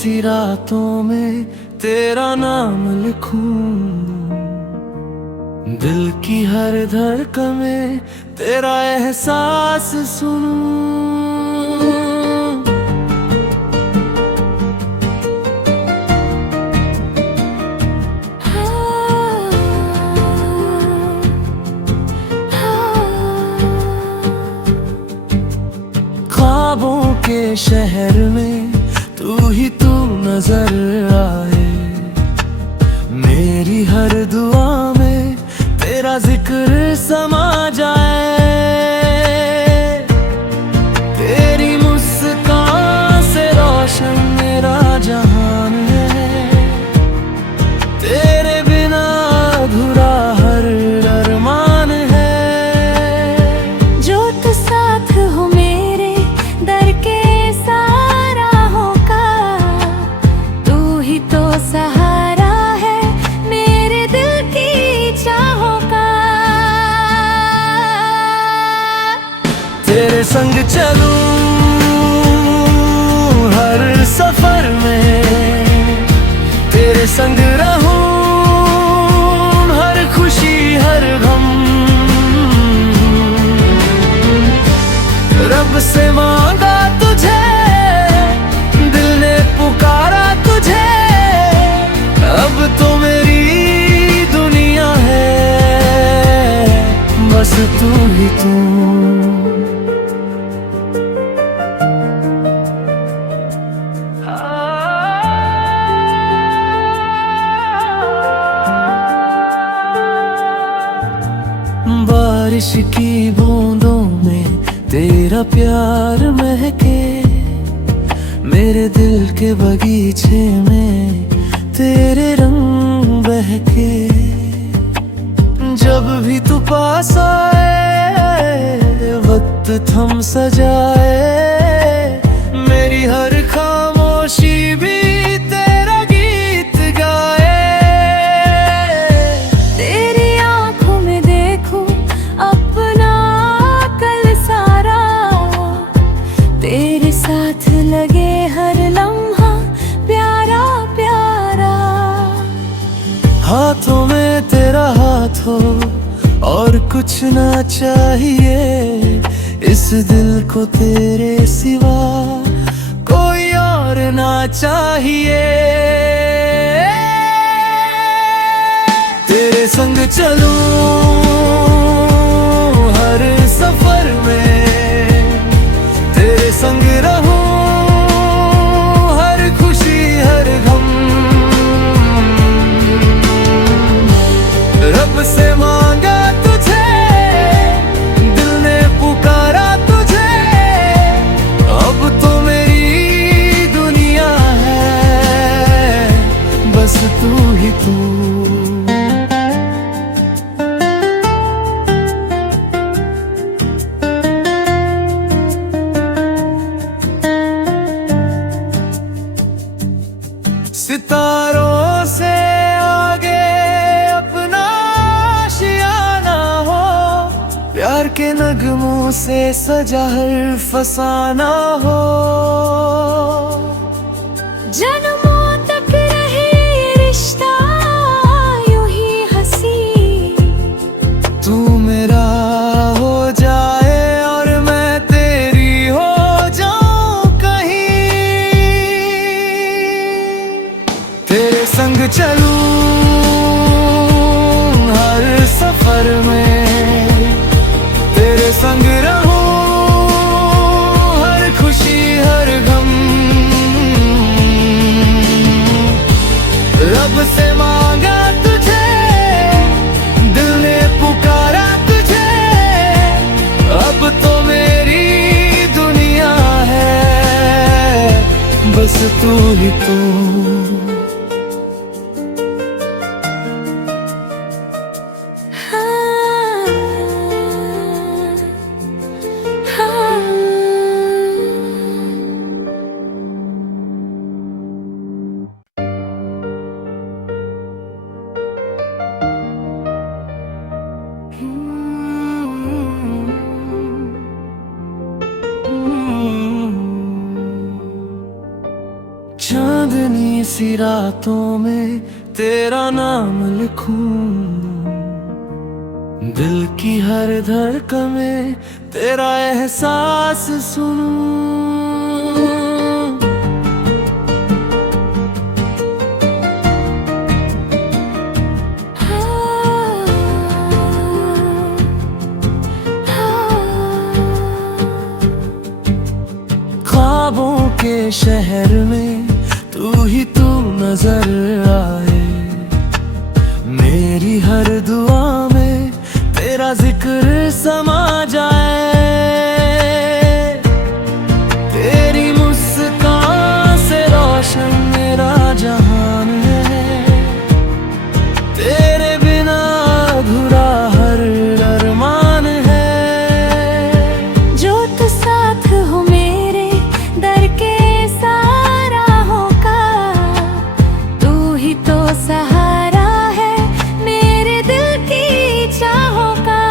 सी रातों में तेरा नाम लिखूं, दिल की हर धड़कन में तेरा एहसास सुनूं। ख्वाबों के शहर में तू ही तू नजर आए, मेरी हर दुआ में तेरा जिक्र समा जाए। तेरी मुस्कान से रोशन मेरा जहान है, तेरे बिना अधूरा हर अरमान है। जो तू साथ हो मेरे दर के सारा होगा, तू ही तो सहारा है मेरे दिल की चाहों का। तेरे संग चलूं हर सफर में, तेरे संग रहूं हर खुशी हर गम। रब से मांगा तुझे, दिल ने पुकारा तुझे, अब तो मेरी दुनिया है बस तू ही तू। बारिश की बूंदों में तेरा प्यार महके, मेरे दिल के बगीचे में तेरे रंग बहके। जब भी तू पास आए वक्त थम सजाए, मेरी हर खामोशी भी तेरा गीत गाए। तेरी आंखों में देखूं अपना कल सारा, तेरे साथ लगे हर लम्हा प्यारा प्यारा। हाथों में तेरा हाथ हो और कुछ ना चाहिए, इस दिल को तेरे सिवा कोई और ना चाहिए। तेरे संग चलूं हर सफर में, तेरे संग रहूं हर खुशी हर गम। रब से मांगा तुझे, दिल ने पुकारा तुझे, अब तो मेरी दुनिया है बस तू ही तू। सितारों से आगे अपना आशियाना हो, प्यार के नगमों से सजा हर फसाना हो। जन्मों तक रहे ये रिश्ता यूं ही हंसी, तू मेरा हो जाए और मैं तेरी हो जाऊं कहीं। तेरे संग चलूं हर सफर में, तेरे संग रहूं हर खुशी हर गम। रब से मांगा तुझे, दिल ने पुकारा तुझे, अब तो मेरी दुनिया है बस तू ही तू। चांदनी सी रातों में तेरा नाम लिखूं, दिल की हर धड़कन में तेरा एहसास सुनूं। ख्वाबों के शहर में तू ही तू नजर आए, मेरी हर दुआ में तेरा जिक्र समा जाए। तेरी मुस्कान से रोशन मेरा जहान है, तेरे बिना अधूरा हर अरमान है। जो तू साथ हो मेरे दर के सारा होगा, तू ही तो सहारा है मेरे दिल की चाहों का।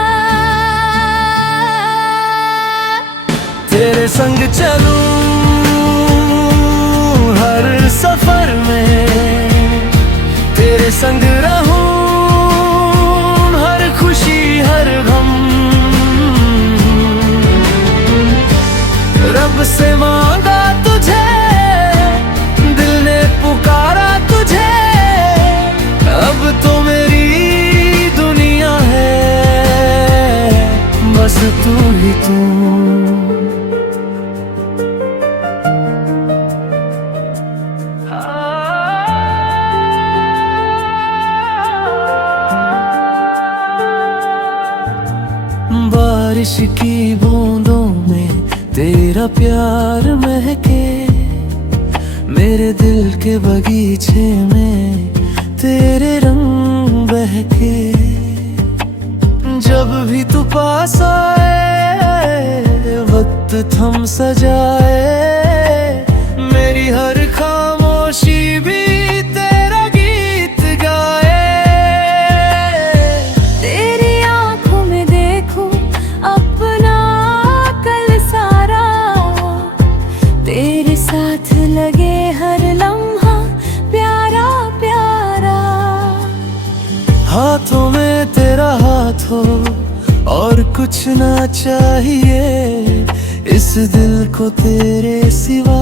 तेरे संग चलूं हर सफर में, तेरे संग रहूं हर खुशी हर गम। रब से मांगा तुझे, दिल ने पुकारा तुझे, अब तो मेरी दुनिया है बस तू ही तू। बारिश की बूंदों में तेरा प्यार महके, मेरे दिल के बगीचे में तेरे रंग बहके। जब भी तू पास आए वक्त थम सजाए, मेरी हर खामोशी भी तेरा गीत गाए। तेरी आंखों में देखूं अपना कल सारा, तेरे साथ लगे हर लम्हा प्यारा प्यारा। हाथों में तेरा हाथ हो और कुछ ना चाहिए, इस दिल को तेरे सिवा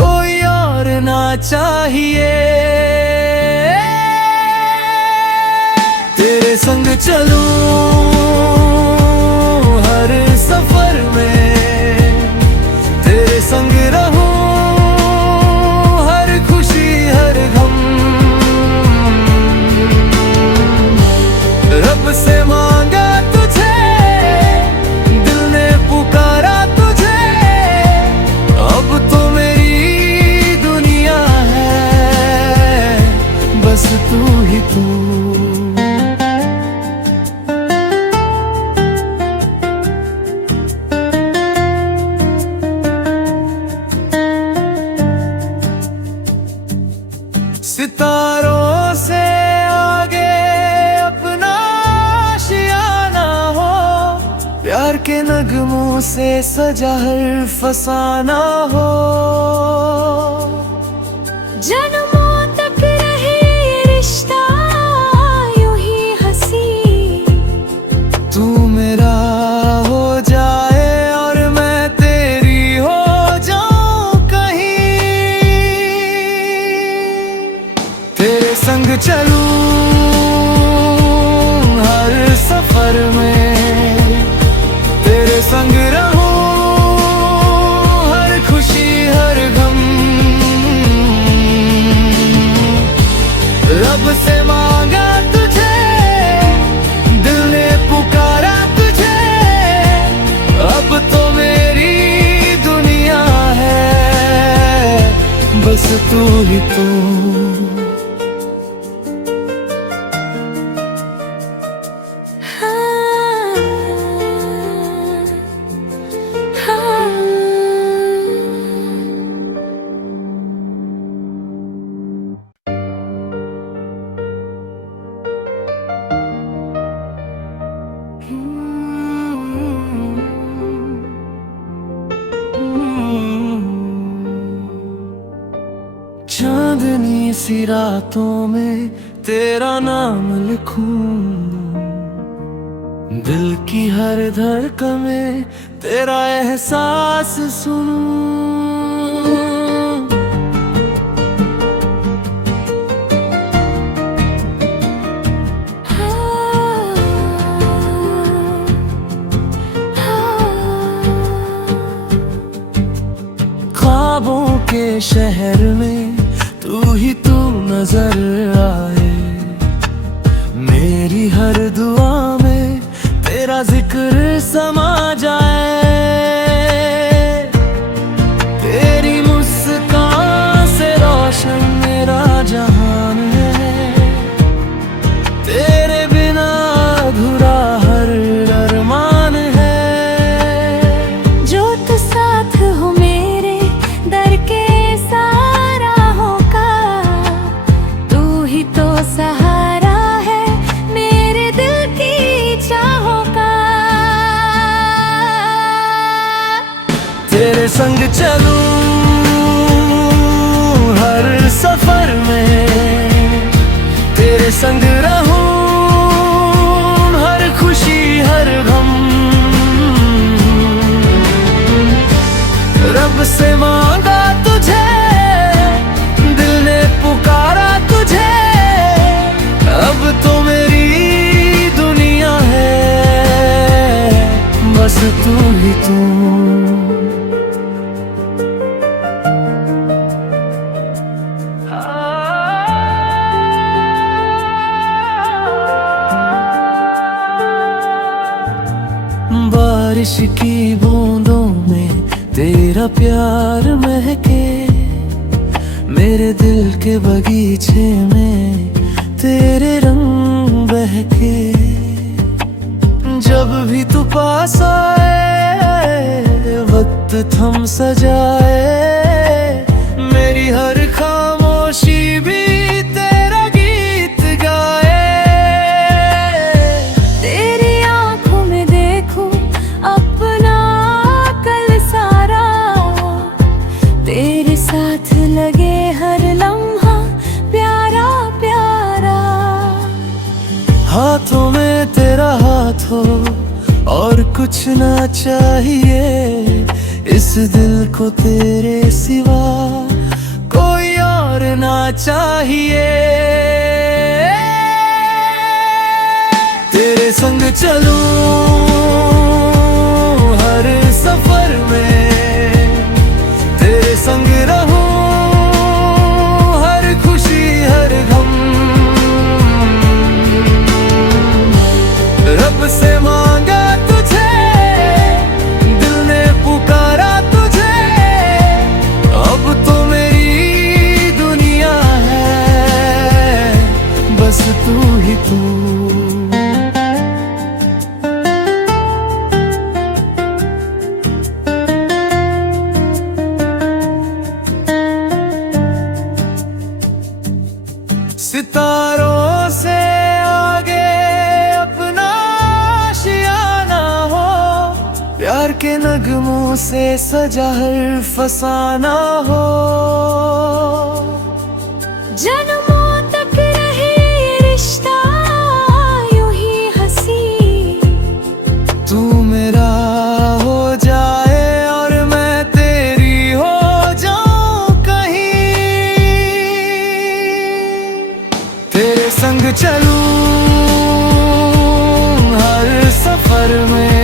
कोई और ना चाहिए। तेरे संग चलूं हर सफर में, तेरे संग रहूं हर खुशी हर गम। रब से मांगा तुझे, दिल ने पुकारा तुझे, अब तो मेरी दुनिया है बस तू ही तू। सितारों से आगे अपना आशियाना हो, प्यार के नगमों से सजा हर फसाना हो। जन्मों तक रहे ये रिश्ता यूं ही हंसी, तू मेरा हो जाए और मैं तेरी हो जाऊं कहीं। तेरे संग चलूं हर सफर में, तेरे संग रहूं हर खुशी हर गम। रब से मांगा तुझे, दिल ने पुकारा तुझे, अब तो मेरी दुनिया है बस तू ही तू। चांदनी सी रातों में तेरा नाम लिखूं, दिल की हर धड़कन में तेरा एहसास सुनूं। ख्वाबों के शहर में तू ही तू नजर आए, मेरी हर दुआ में तेरा जिक्र समा जाए। तेरी मुस्कान से रोशन मेरा जहान है, तेरे बिना अधूरा हर अरमान है। जो तू साथ हो मेरे दर के साराहों का, तू ही तो सहारा है मेरे दिल की चाहों का। तेरे संग चलूं हर सफर में, तेरे संग रहूं हर खुशी हर गम। रब से मांगा तुझे, दिल ने पुकारा तुझे, अब तो मेरी दुनिया है बस तू ही तू। बारिश की बूंदों में तेरा प्यार महके, मेरे दिल के बगीचे में तेरे रंग बहके। जब भी तू पास आए वक्त थम सजाए, मेरी हर खामोशी भी तेरा गीत गाए। तेरी आंखों में देखूं अपना कल सारा, तेरे साथ लगे हर लम्हा प्यारा प्यारा। हाथों में तेरा हाथ हो और कुछ ना चाहिए, इस दिल को तेरे सिवा कोई और ना चाहिए। तेरे संग चलूं हर सफर में, तेरे संग रहूं हर खुशी हर गम। रब से मांगा तुझे, दिल ने पुकारा तुझे, अब तो मेरी दुनिया है बस तू ही तू। सितारों से आगे अपना आशियाना हो, प्यार के नगमों से सजा हर फसाना हो। जन्मों तक रहे ये रिश्ता यूं ही हंसी, तू मेरा हो जाए और मैं तेरी हो जाऊं कहीं। तेरे संग चलूं हर सफर में,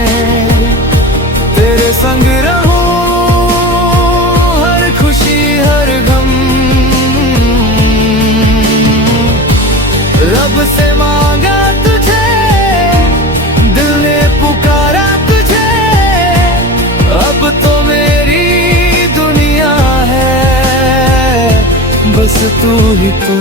तेरे संग रहूं हर खुशी हर गम। रब से मांगा तुझे, दिल ने पुकारा तुझे, अब तो मेरी दुनिया है बस तू ही तू।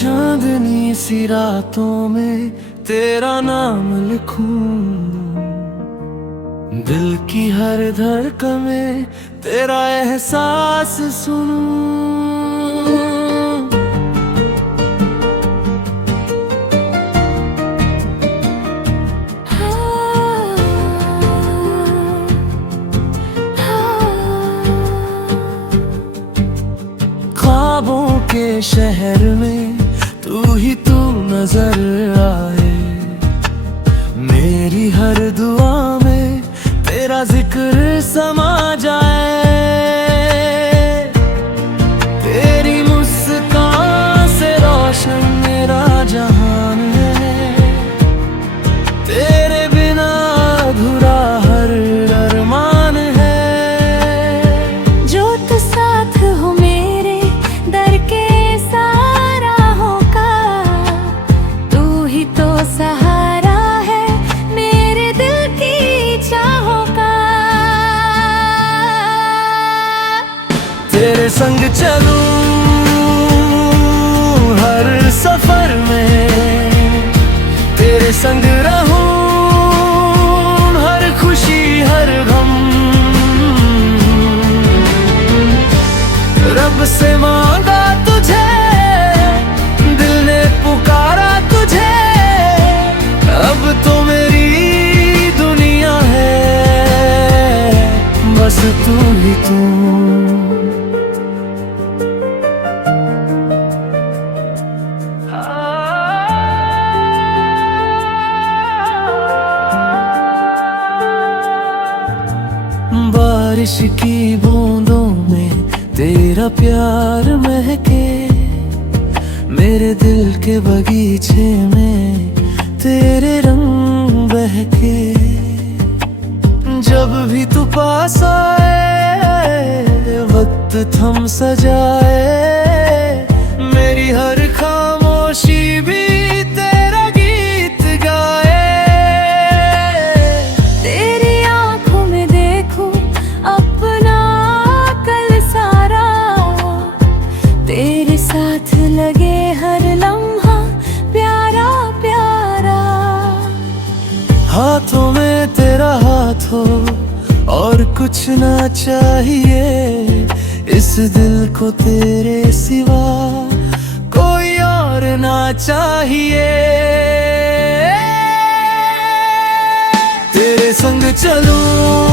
चांदनी सी रातों में तेरा नाम लिखूं, दिल की हर धड़कन में तेरा एहसास सुनूं। ख्वाबों के शहर में तू ही तू नजर आए, मेरी हर दुआ में तेरा जिक्र समा जाए। तेरी मुस्कान से रोशन मेरा जहान है, तेरे बिना अधूरा हर अरमान है। जो तू साथ हो मेरे दर के साराहों का, तू ही तो सहारा है मेरे दिल की चाहों का। तेरे संग चलूं हर सफर में, तेरे संग रहूं हर खुशी हर गम। रब से मांगा तुझे, दिल ने पुकारा तुझे, अब तो मेरी दुनिया है बस तू ही तू। बारिश की बूंदों में तेरा प्यार महके, मेरे दिल के बगीचे में तेरे रंग बहके। जब भी तू पास आए वक्त थम सजाए, मेरी हर खामोशी भी तेरा गीत गाए। तेरी आंखों में देखूं अपना कल सारा, तेरे साथ लगे हर लम्हा प्यारा प्यारा। हाथों में तेरा हाथ हो और कुछ ना चाहिए, इस दिल को तेरे सिवा कोई और ना चाहिए। तेरे संग चलूं